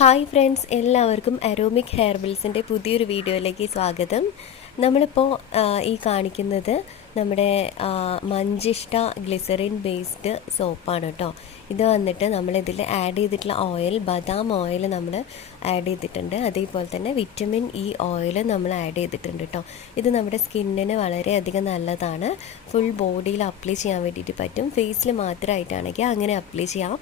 Hi friends, എല്ലാവർക്കും അരോമിക് ഹെയർബിൾസിൻ്റെ പുതിയൊരു വീഡിയോയിലേക്ക് സ്വാഗതം. നമ്മളിപ്പോൾ ഈ കാണിക്കുന്നത് നമ്മുടെ മഞ്ചിഷ്ട ഗ്ലിസറിൻ ബേസ്ഡ് സോപ്പാണ് കേട്ടോ. ഇത് വന്നിട്ട് നമ്മളിതിൽ ആഡ് ചെയ്തിട്ടുള്ള ഓയിൽ ബദാം ഓയിൽ നമ്മൾ ആഡ് ചെയ്തിട്ടുണ്ട്. അതേപോലെ തന്നെ വിറ്റമിൻ ഇ ഓയിൽ നമ്മൾ ആഡ് ചെയ്തിട്ടുണ്ട് കേട്ടോ. ഇത് നമ്മുടെ സ്കിന്നിന് വളരെയധികം നല്ലതാണ്. ഫുൾ ബോഡിയിൽ അപ്ലൈ ചെയ്യാൻ വേണ്ടിയിട്ട് പറ്റും. ഫേസിൽ മാത്രമായിട്ടാണെങ്കിൽ അങ്ങനെ അപ്ലൈ ചെയ്യാം.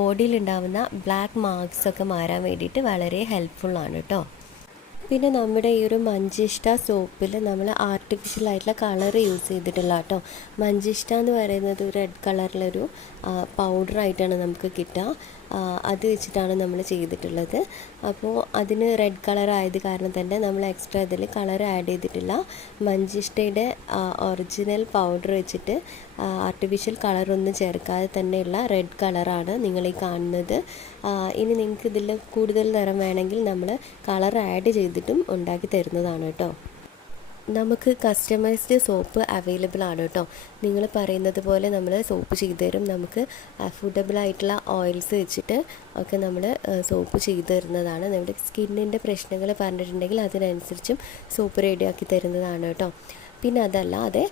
ബോഡിയിലുണ്ടാകുന്ന ബ്ലാക്ക് മാർക്സ് ഒക്കെ മാറാൻ വേണ്ടിയിട്ട് വളരെ ഹെൽപ്ഫുള്ളാണ് കേട്ടോ. പിന്നെ നമ്മുടെ ഈ ഒരു മഞ്ചിഷ്ട സോപ്പിൽ നമ്മൾ ആർട്ടിഫിഷ്യലായിട്ടുള്ള കളർ യൂസ് ചെയ്തിട്ടില്ല കേട്ടോ. മഞ്ചിഷ്ട എന്ന് പറയുന്നത് റെഡ് കളറിലൊരു പൗഡറായിട്ടാണ് നമുക്ക് കിട്ടുക. അത് വെച്ചിട്ടാണ് നമ്മൾ ചെയ്തിട്ടുള്ളത്. അപ്പോൾ അതിന് റെഡ് കളർ ആയത് കാരണം തന്നെ നമ്മൾ എക്സ്ട്രാ ഇതിൽ കളർ ആഡ് ചെയ്തിട്ടില്ല. മഞ്ചിഷ്ടയുടെ ഒറിജിനൽ പൗഡർ വെച്ചിട്ട് ആർട്ടിഫിഷ്യൽ കളറൊന്നും ചേർക്കാതെ തന്നെയുള്ള റെഡ് കളറാണ് നിങ്ങളീ കാണുന്നത്. ഇനി നിങ്ങൾക്ക് ഇതിൽ കൂടുതൽ നിറം വേണമെങ്കിൽ നമ്മൾ കളർ ആഡ് ചെയ്തിട്ടും ഉണ്ടാക്കി തരുന്നതാണ് കേട്ടോ. നമുക്ക് കസ്റ്റമൈസ്ഡ് സോപ്പ് അവൈലബിൾ ആണ് കേട്ടോ. നിങ്ങൾ പറയുന്നത് പോലെ നമ്മൾ സോപ്പ് ചെയ്തു തരും. നമുക്ക് അഫോർഡബിൾ ആയിട്ടുള്ള ഓയിൽസ് വെച്ചിട്ട് ഒക്കെ നമ്മൾ സോപ്പ് ചെയ്തു തരുന്നതാണ്. നമ്മുടെ സ്കിന്നിൻ്റെ പ്രശ്നങ്ങൾ പറഞ്ഞിട്ടുണ്ടെങ്കിൽ അതിനനുസരിച്ചും സോപ്പ് റെഡിയാക്കി തരുന്നതാണ് കേട്ടോ. പിന്നെ അതല്ലാതെ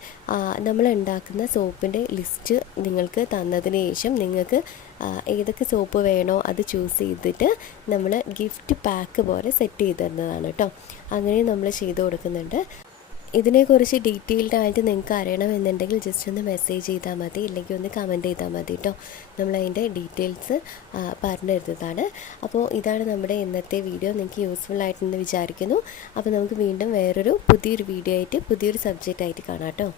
നമ്മൾ ഉണ്ടാക്കുന്ന സോപ്പിൻ്റെ ലിസ്റ്റ് നിങ്ങൾക്ക് തന്നതിന് ശേഷം നിങ്ങൾക്ക് ഏതൊക്കെ സോപ്പ് വേണോ അത് ചൂസ് ചെയ്തിട്ട് നമ്മൾ ഗിഫ്റ്റ് പാക്ക് പോലെ സെറ്റ് ചെയ്ത് തരുന്നതാണ് കേട്ടോ. അങ്ങനെ നമ്മൾ ചെയ്ത് കൊടുക്കുന്നുണ്ട്. ഇതിനെക്കുറിച്ച് ഡീറ്റെയിൽഡായിട്ട് നിങ്ങൾക്ക് അറിയണമെന്നുണ്ടെങ്കിൽ ജസ്റ്റ് ഒന്ന് മെസ്സേജ് ചെയ്താൽ മതി, ഇല്ലെങ്കിൽ ഒന്ന് കമൻറ്റ് ചെയ്താൽ മതി കേട്ടോ. നമ്മളതിൻ്റെ ഡീറ്റെയിൽസ് പറഞ്ഞു തരുന്നതാണ്. അപ്പോൾ ഇതാണ് നമ്മുടെ ഇന്നത്തെ വീഡിയോ. നിങ്ങൾക്ക് യൂസ്ഫുൾ ആയിട്ടെന്ന് വിചാരിക്കുന്നു. അപ്പോൾ നമുക്ക് വീണ്ടും വേറൊരു പുതിയൊരു വീഡിയോ ആയിട്ട് പുതിയൊരു സബ്ജക്റ്റ് ആയിട്ട് കാണാം കേട്ടോ.